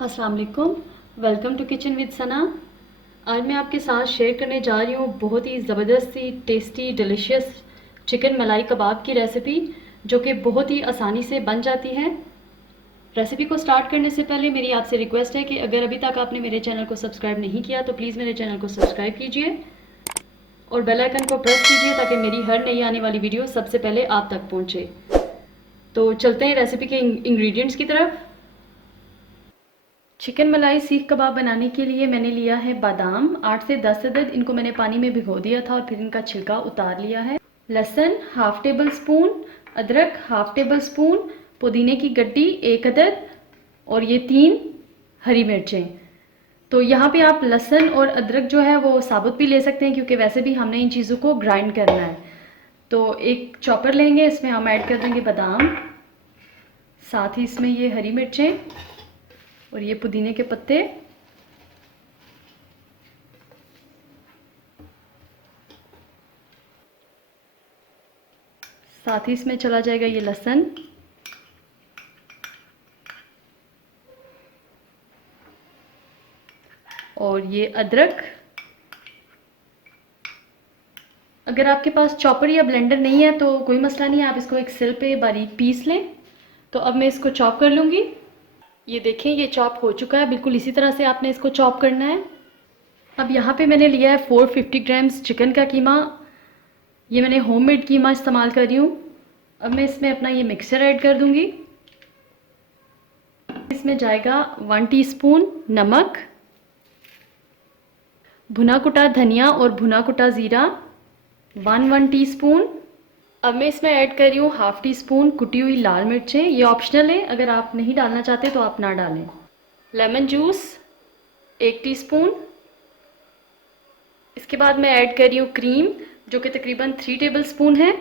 अस्सलाम वालेकुम। Welcome to kitchen with सना। आज मैं आपके साथ शेयर करने जा रही हूँ बहुत ही ज़बरदस्त सी टेस्टी डिलीशियस चिकन मलाई कबाब की रेसिपी, जो कि बहुत ही आसानी से बन जाती है। रेसिपी को स्टार्ट करने से पहले मेरी आपसे रिक्वेस्ट है कि अगर अभी तक आपने मेरे चैनल को सब्सक्राइब नहीं किया तो प्लीज़ मेरे चैनल को सब्सक्राइब कीजिए और बेल आइकन को प्रेस कीजिए ताकि मेरी हर नई आने वाली वीडियो सबसे पहले आप तक पहुँचे। तो चलते हैं रेसिपी के इंग्रेडिएंट्स की तरफ। चिकन मलाई सीख कबाब बनाने के लिए मैंने लिया है बादाम 8 से 10 अदद। इनको मैंने पानी में भिगो दिया था और फिर इनका छिलका उतार लिया है। लहसुन हाफ टेबल स्पून, अदरक हाफ टेबल स्पून, पुदीने की गड्डी 1 अदद और ये 3 हरी मिर्चें। तो यहाँ पे आप लहसुन और अदरक जो है वो साबुत भी ले सकते हैं, क्योंकि वैसे भी हमने इन चीज़ों को ग्राइंड करना है। तो एक चॉपर लेंगे, इसमें हम ऐड कर देंगे बादाम, साथ ही इसमें ये हरी मिर्चें और ये पुदीने के पत्ते, साथ ही इसमें चला जाएगा ये लहसुन और ये अदरक। अगर आपके पास चॉपर या ब्लेंडर नहीं है तो कोई मसला नहीं है, आप इसको एक सिल पे बारीक पीस लें। तो अब मैं इसको चॉप कर लूँगी। ये देखें, ये चॉप हो चुका है। बिल्कुल इसी तरह से आपने इसको चॉप करना है। अब यहाँ पे मैंने लिया है 450 ग्राम्स चिकन का कीमा। ये मैंने होममेड कीमा इस्तेमाल कर रही हूँ। अब मैं इसमें अपना ये मिक्सचर ऐड कर दूँगी। इसमें जाएगा 1 टीस्पून नमक, भुना कुटा धनिया और भुना कुटा ज़ीरा 1 टीस्पून। अब मैं इसमें ऐड कर रही हूँ हाफ टी स्पून कुटी हुई लाल मिर्चें। ये ऑप्शनल है, अगर आप नहीं डालना चाहते तो आप ना डालें। Lemon juice 1 teaspoon. इसके बाद मैं ऐड कर रही हूँ क्रीम, जो कि तकरीबन 3 टेबल स्पून है।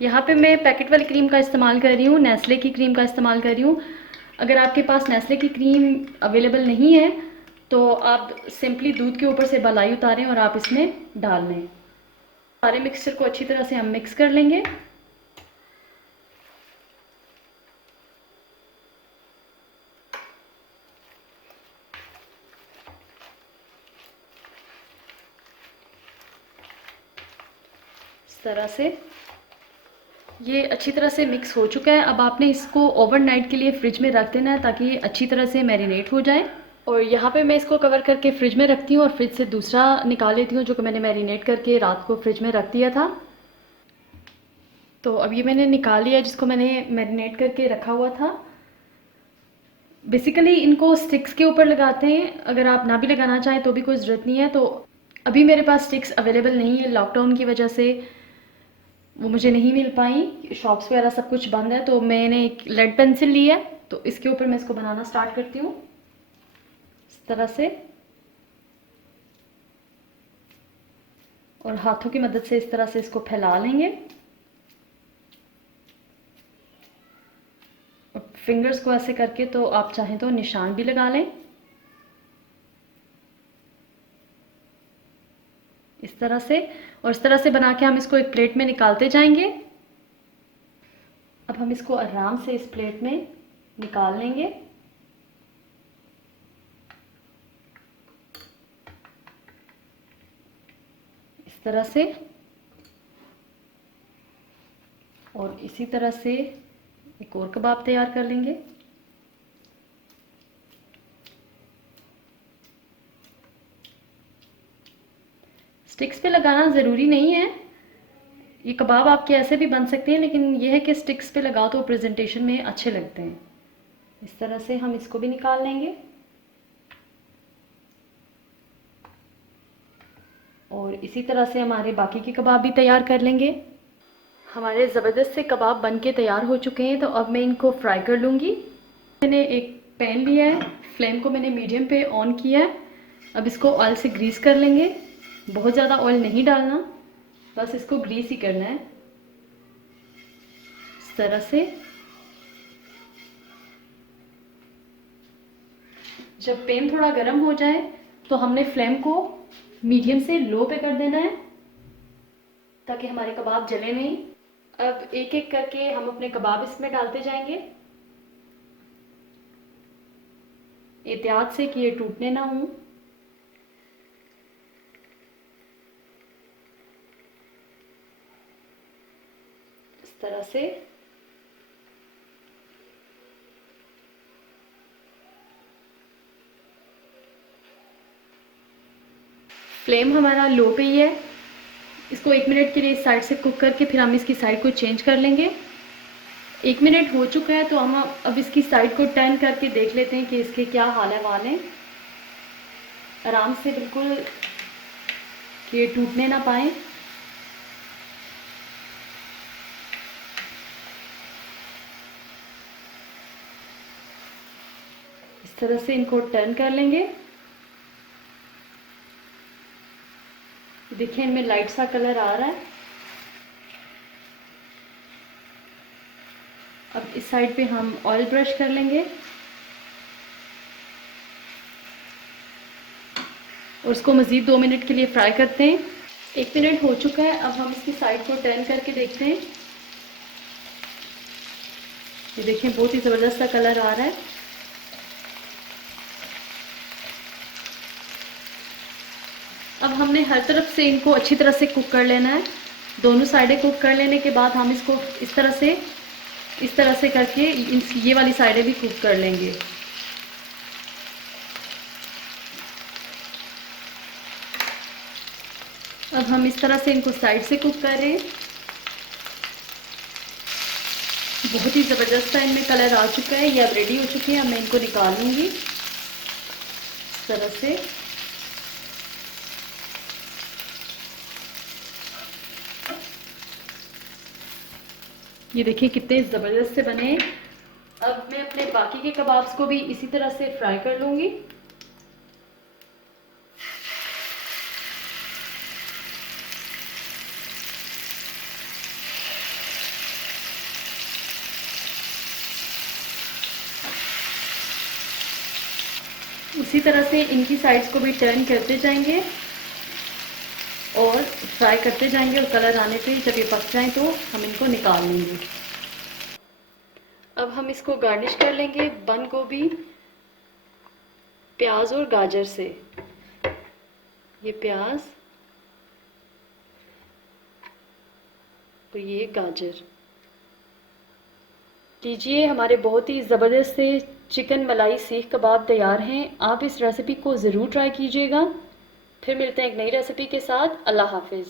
यहाँ पे मैं पैकेट वाली क्रीम का इस्तेमाल कर रही हूँ, नेस्ले की क्रीम का इस्तेमाल कर रही हूँ। अगर आपके पास नेस्ले की क्रीम अवेलेबल नहीं है तो आप सिंपली दूध के ऊपर से मलाई उतारें और आप इसमें डाल लें। सारे मिक्सचर को अच्छी तरह से हम मिक्स कर लेंगे। इस तरह से ये अच्छी तरह से मिक्स हो चुका है। अब आपने इसको ओवरनाइट के लिए फ्रिज में रख देना है ताकि ये अच्छी तरह से मैरिनेट हो जाए। और यहाँ पे मैं इसको कवर करके फ्रिज में रखती हूँ और फ्रिज से दूसरा निकाल लेती हूँ, जो कि मैंने मैरिनेट करके रात को फ्रिज में रख दिया था। तो अब ये मैंने निकाल लिया, जिसको मैंने मैरिनेट करके रखा हुआ था। बेसिकली इनको स्टिक्स के ऊपर लगाते हैं, अगर आप ना भी लगाना चाहें तो भी कोई ज़रूरत नहीं है। तो अभी मेरे पास स्टिक्स अवेलेबल नहीं है, लॉकडाउन की वजह से वो मुझे नहीं मिल पाई, शॉप्स वगैरह सब कुछ बंद है। तो मैंने एक लेड पेंसिल ली है, तो इसके ऊपर मैं इसको बनाना स्टार्ट करती हूँ इस तरह से, और हाथों की मदद से इस तरह से इसको फैला लेंगे। और फिंगर्स को ऐसे करके तो आप चाहें तो निशान भी लगा लें इस तरह से। और इस तरह से बना के हम इसको एक प्लेट में निकालते जाएंगे। अब हम इसको आराम से इस प्लेट में निकाल लेंगे। इस तरह से, और इसी तरह से एक और कबाब तैयार कर लेंगे। स्टिक्स पे लगाना ज़रूरी नहीं है, ये कबाब आपके ऐसे भी बन सकते हैं, लेकिन यह है कि स्टिक्स पे लगाओ तो प्रेजेंटेशन में अच्छे लगते हैं। इस तरह से हम इसको भी निकाल लेंगे और इसी तरह से हमारे बाकी के कबाब भी तैयार कर लेंगे। हमारे ज़बरदस्त से कबाब बन के तैयार हो चुके हैं। तो अब मैं इनको फ्राई कर लूँगी। मैंने एक पैन लिया है, फ्लेम को मैंने मीडियम पे ऑन किया है। अब इसको ऑयल से ग्रीस कर लेंगे। बहुत ज़्यादा ऑयल नहीं डालना, बस इसको ग्रीस ही करना है इस तरह से। जब पैन थोड़ा गर्म हो जाए तो हमने फ्लेम को मीडियम से लो पे कर देना है ताकि हमारे कबाब जले नहीं। अब एक एक करके हम अपने कबाब इसमें डालते जाएंगे। एहतियात से कि ये टूटने ना हो। इस तरह से फ्लेम हमारा लो पे ही है। इसको 1 मिनट के लिए इस साइड से कुक करके फिर हम इसकी साइड को चेंज कर लेंगे। 1 मिनट हो चुका है तो हम अब इसकी साइड को टर्न करके देख लेते हैं कि इसके क्या हाल है वाल हैं। आराम से बिल्कुल कि ये टूटने ना पाए। इस तरह से इनको टर्न कर लेंगे। देखिए इनमें लाइट सा कलर आ रहा है। अब इस साइड पे हम ऑयल ब्रश कर लेंगे और इसको मज़ीद 2 मिनट के लिए फ्राई करते हैं। 1 मिनट हो चुका है। अब हम इसकी साइड को टर्न करके देखते हैं। ये देखें बहुत ही ज़बरदस्त सा कलर आ रहा है। अब हमने हर तरफ से इनको अच्छी तरह से कुक कर लेना है। दोनों साइडें कुक कर लेने के बाद हम इसको इस तरह से करके ये वाली साइडें भी कुक कर लेंगे। अब हम इस तरह से इनको साइड से कुक कर रहे हैं। बहुत ही ज़बरदस्त सा इनमें कलर आ चुका है। ये अब रेडी हो चुके हैं। अब मैं इनको निकाल लूँगी इस तरह से। ये देखिए कितने ज़बरदस्त से बने। अब मैं अपने बाकी के कबाब्स को भी इसी तरह से फ्राई कर लूँगी। उसी तरह से इनकी साइड्स को भी टर्न करते जाएंगे और फ्राई करते जाएंगे और कलर आने पे जब ये पक जाएं तो हम इनको निकाल लेंगे। अब हम इसको गार्निश कर लेंगे बंद गोभी, प्याज और गाजर से। ये प्याज और ये गाजर। लीजिए हमारे बहुत ही ज़बरदस्त से चिकन मलाई सीख कबाब तैयार हैं। आप इस रेसिपी को ज़रूर ट्राई कीजिएगा। फिर मिलते हैं एक नई रेसिपी के साथ। अल्लाह हाफिज़।